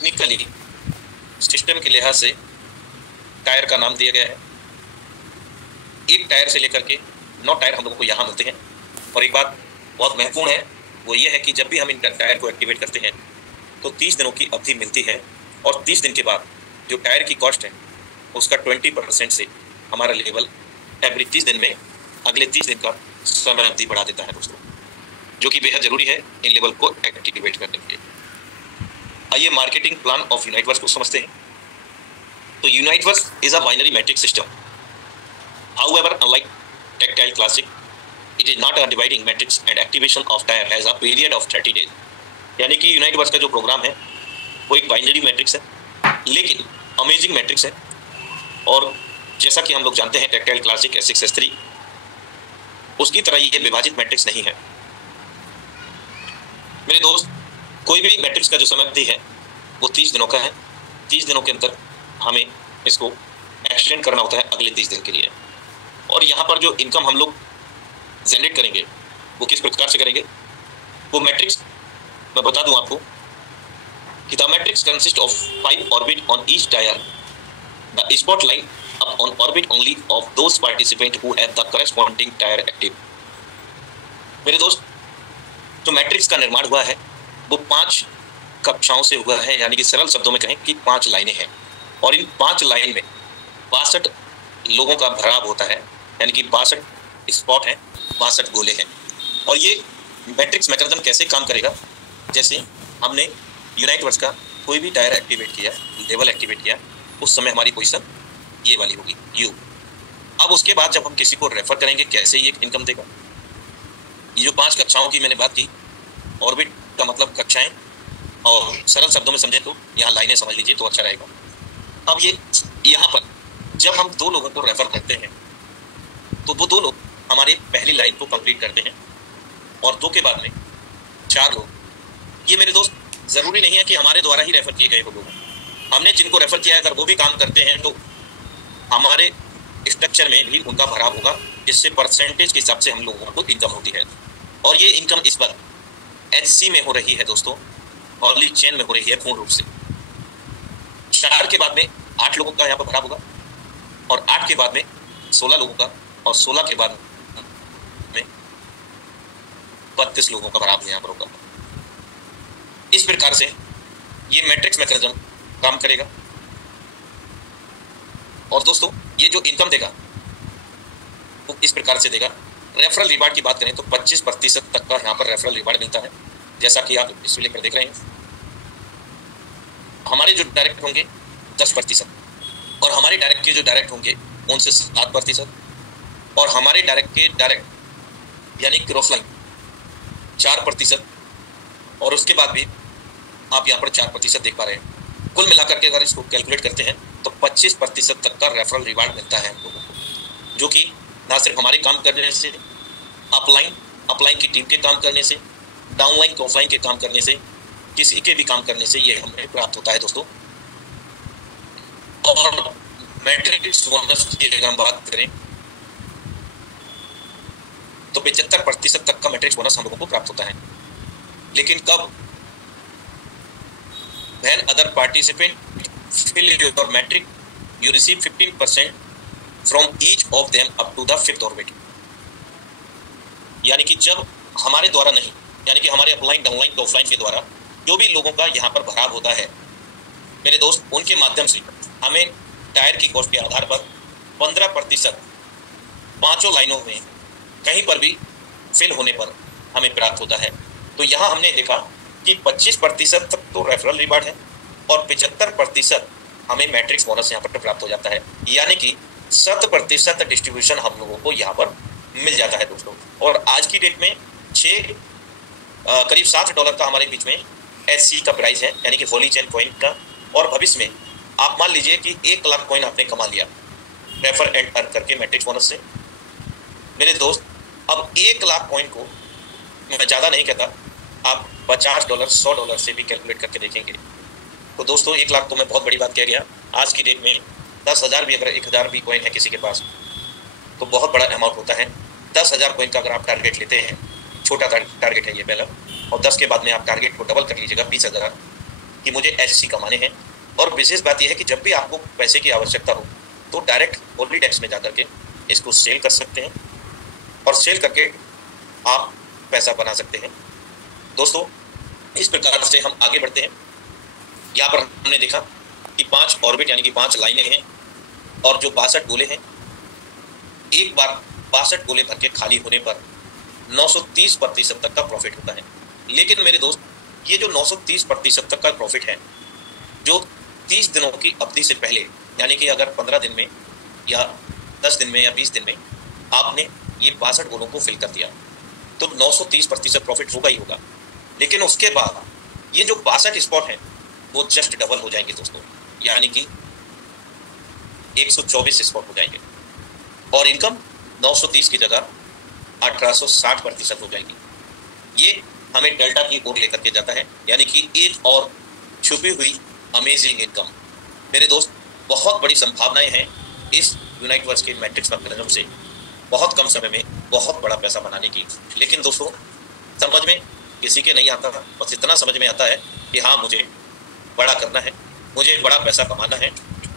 Technically system के लिहाज से टायर का नाम दिया गया है। एक टायर से लेकर के 9 टायर हम लोगों को यहाँ मिलते हैं। और एक बात बहुत महत्वपूर्ण है, वो ये है कि जब भी हम इन टायर को एक्टिवेट करते हैं तो 30 दिनों की अवधि मिलती है और 30 दिन के बाद जो टायर की कॉस्ट है उसका 20% से हमारा लेवल एवरी 30 दिन में अगले 30 दिन का समय अवधि बढ़ा देता है दोस्तों, जो कि बेहद जरूरी है इन लेवल को एक्टिवेट करने के लिए। आइए मार्केटिंग प्लान ऑफ यूनाइटवर्स को समझते हैं। तो universe is a binary matrix system. However, unlike tactile classic, it is not a dividing matrix and activation of tire has a period of 30 days। यानी कि यूनाइटवर्स का जो प्रोग्राम है वो एक बाइनरी मैट्रिक्स है, लेकिन अमेजिंग मैट्रिक्स है। और जैसा कि हम लोग जानते हैं टैक्टाइल क्लासिक S6 S3 उसकी तरह ये विभाजित मैट्रिक्स नहीं है। मेरे दोस्त, कोई भी मैट्रिक्स का जो समय अवधि है वो 30 दिनों का है। 30 दिनों के अंदर हमें इसको एक्सटेंड करना होता है अगले 30 दिन के लिए। और यहाँ पर जो इनकम हम लोग जनरेट करेंगे वो किस प्रकार से करेंगे, वो मैट्रिक्स मैं बता दूं आपको कि the matrix consist of 5 orbit on each tyre. The spot line up on orbit only of those participant who have the corresponding tyre active. मेरे दोस्त, जो मैट्रिक्स का निर्माण हुआ है वो 5 कक्षाओं से हुआ है, यानी कि सरल शब्दों में कहें कि 5 लाइनें हैं। और इन 5 लाइन में 62 लोगों का भराव होता है, यानी कि 62 स्पॉट हैं, 62 गोले हैं। और ये मैट्रिक्स मैकेनिज्म कैसे काम करेगा, जैसे हमने यूनाइटवर्स का कोई भी टायर एक्टिवेट किया, लेवल एक्टिवेट किया, उस समय हमारी पोजीशन ये वाली होगी यू। अब उसके बाद जब हम किसी को रेफर करेंगे कैसे ये इनकम देगा। ये जो 5 कक्षाओं की मैंने बात की, ऑर्बिट का मतलब कक्षाएं, और सरल शब्दों में समझे तो यहाँ लाइनें समझ लीजिए तो अच्छा रहेगा। अब ये यहाँ पर जब हम 2 लोगों को रेफर करते हैं तो वो 2 लोग हमारे पहली लाइन को कंप्लीट करते हैं और 2 के बाद में 4 लोग। ये मेरे दोस्त ज़रूरी नहीं है कि हमारे द्वारा ही रेफर किए गए वो लोग, हमने जिनको रेफर किया है अगर वो भी काम करते हैं तो हमारे स्ट्रक्चर में भी उनका भराव होगा, जिससे परसेंटेज के हिसाब से हम लोगों को इनकम होती है। और ये इनकम इस बार HC में हो रही है दोस्तों, अर्ली चेन में हो रही है पूर्ण रूप से। 4 के बाद में 8 लोगों का यहाँ पर भराव होगा और 8 के बाद में 16 लोगों का और 16 के बाद में 32 लोगों का भराव यहाँ पर होगा। इस प्रकार से ये मैट्रिक्स मैकेनिज्म काम करेगा। और दोस्तों, ये जो इनकम देगा वो इस प्रकार से देगा। रेफरल रिवार्ड की बात करें तो 25% तक का यहाँ पर रेफरल रिवार्ड मिलता है, जैसा कि आप इसको लेकर देख रहे हैं। हमारे जो डायरेक्ट होंगे 10% और हमारे डायरेक्ट के जो डायरेक्ट होंगे उनसे 7% और हमारे डायरेक्ट के डायरेक्ट यानी क्रॉस लाइन 4%। और उसके बाद भी आप यहाँ पर 4% देख पा रहे हैं। कुल मिलाकर के अगर इसको कैलकुलेट करते हैं तो 25% तक का रेफरल रिवार्ड मिलता है हम लोगों को, जो कि ना सिर्फ हमारे काम करने से, अपलाइन की टीम के काम करने से, डाउनलाइन के ऑफलाइन के काम करने से, किसी के भी काम करने से ये हमें प्राप्त होता है दोस्तों। और मैट्रिक्स बोनस की अगर हम बात करें तो 75% तक का मैट्रिक्स बोनस हम लोगों को प्राप्त होता है। लेकिन कब? When other participant fill your metric, you receive 15% from each of them up to the 5th orbit। यानी कि जब हमारे द्वारा नहीं, यानी कि हमारे अपलाइन डाउनलाइन ऑफलाइन के द्वारा जो भी लोगों का यहाँ पर भराव होता है मेरे दोस्त, उनके माध्यम से हमें टायर की कॉस्ट के आधार पर 15% 5 लाइनों में कहीं पर भी फिल होने पर हमें प्राप्त होता है। तो यहाँ हमने देखा कि 25% तक तो रेफरल रिवार्ड है और 75% हमें मैट्रिक्स बोनस यहाँ पर प्राप्त हो जाता है, यानी कि 7% डिस्ट्रीब्यूशन हम लोगों को यहाँ पर मिल जाता है दोस्तों। और आज की डेट में करीब $7 का हमारे बीच में SC का प्राइस है, यानी कि होली चेन कॉइन का। और भविष्य में आप मान लीजिए कि 1 लाख कॉइन आपने कमा लिया रेफर एंड अर्न करके मैट्रिक्स बोनस से। मेरे दोस्त, अब 1 लाख कॉइन को मैं ज़्यादा नहीं कहता, आप $50 $100 से भी कैलकुलेट करके देखेंगे तो दोस्तों 1 लाख तो मैं बहुत बड़ी बात कह गया। आज की डेट में 10,000 भी, अगर 1,000 भी कॉइन है किसी के पास तो बहुत बड़ा अमाउंट होता है। 10,000 कॉइन का अगर आप टारगेट लेते हैं, छोटा टारगेट है ये पहला, और 10 के बाद में आप टारगेट को डबल कर लीजिएगा 20,000, कि मुझे एचसी कमाने हैं। और विशेष बात यह है कि जब भी आपको पैसे की आवश्यकता हो तो डायरेक्ट पॉलीडेक्स में जाकर के इसको सेल कर सकते हैं और सेल करके आप पैसा बना सकते हैं। दोस्तों, इस प्रकार से हम आगे बढ़ते हैं। यहाँ पर हमने देखा कि 5 ऑर्बिट यानी कि 5 लाइनें हैं और जो 62 गोले हैं, एक बार 62 गोले भर के खाली होने पर 930% तक का प्रॉफिट होता है। लेकिन मेरे दोस्त, ये जो 930% तक का प्रॉफिट है, जो 30 दिनों की अवधि से पहले, यानी कि अगर 15 दिन में या 10 दिन में या 20 दिन में आपने ये 62 गोलों को फिल कर दिया तो 930% प्रॉफिट होगा ही होगा। लेकिन उसके बाद ये जो 62 स्पॉट हैं वो जस्ट डबल हो जाएंगे दोस्तों, यानी कि 124 स्पॉट हो जाएंगे और इनकम 930 की जगह 1860% हो जाएगी। ये हमें डेल्टा की ओर लेकर के जाता है, यानी कि एक और छुपी हुई अमेजिंग इनकम। मेरे दोस्त, बहुत बड़ी संभावनाएं हैं इस यूनाइटवर्स के मैट्रिक्स मैकेनिज्म से बहुत कम समय में बहुत बड़ा पैसा बनाने की। लेकिन दोस्तों, समझ में किसी के नहीं आता, बस इतना समझ में आता है कि हाँ, मुझे बड़ा करना है, मुझे बड़ा पैसा कमाना है।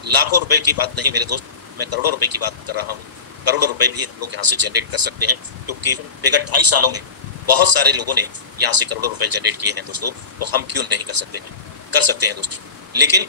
लाखों रुपए की बात नहीं मेरे दोस्त, मैं करोड़ों रुपए की बात कर रहा हूँ। करोड़ों रुपए भी हम लोग यहाँ से जनरेट कर सकते हैं, क्योंकि विगत 2.5 सालों में बहुत सारे लोगों ने यहाँ से करोड़ों रुपए जनरेट किए हैं दोस्तों। तो हम क्यों नहीं कर सकते हैं? कर सकते हैं दोस्तों। लेकिन